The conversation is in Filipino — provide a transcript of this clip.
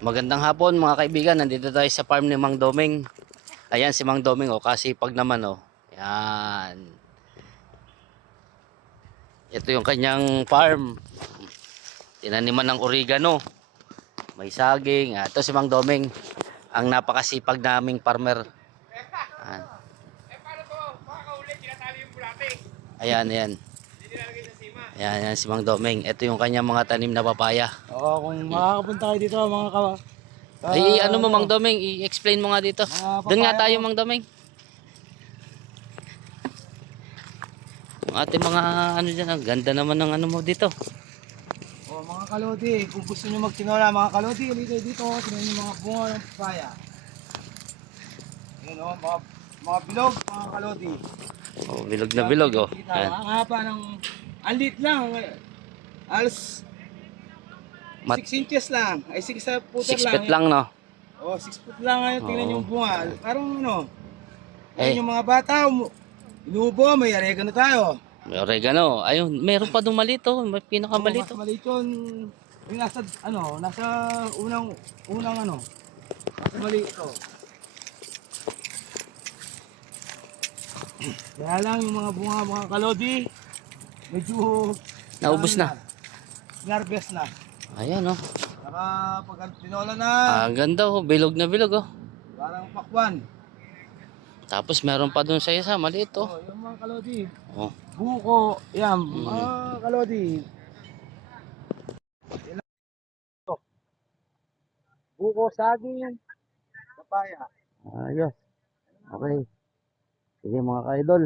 Magandang hapon mga kaibigan, nandito tayo sa farm ni Mang Doming. Ayan si Mang Doming oh, kasipag naman oh. Yan. Ito yung kanyang farm. Tinaniman ng oregano. May saging. Ito si Mang Doming, ang napakasipag naming farmer. Ayan. Ayan, ayan. Ayan, ayan si Mang Doming. Ito yung kanyang mga tanim na papaya. Oo, kung makakapunta kayo dito mga Ay, ano mo Mang Doming, i-explain mo nga dito. mga Doon nga papaya tayo mo. Mang Doming. Ang ating mga ano dyan, ang ganda naman ng ano mo dito. Oh, mga kalodi, kung gusto niyo magtinola mga kalodi, halika dito, tingnan niyo mga bunga ng papaya. Ayun oh, mga bilog, mga kalodi. Oh, bilog na bilog oh. Kita, Ayan. ang haba ng alit lang. Alas Mat 6 inches lang. Ay 6 footer 6 lang. feet lang no. Oh, 6 foot lang ngayon. Tingnan niyo Oo. yung bunga. Parang ano, Eh, ayun yung mga bata, inuubo, may aregano tayo. may oregano. Ayun, meron pa dong malito. May Oh, mas pinakamalito. maliit yun. Yung nasa, ano, nasa unang ano, nasa mali ito. Kaya lang yung mga bunga, mga kalodi, medyo Naubos na. Nervous na. Ayan oh. Saka pag tinola na, Ang ganda oh, bilog na bilog oh. parang pakwan. Tapos meron pa dun sa isa, maliit oh. Oh, yung mga kalodi, Oh. buko, yan, mga Mm. kalodi. Yan lang ito. Buko, saging, papaya. Ayos. Okay. Sige mga ka-idol.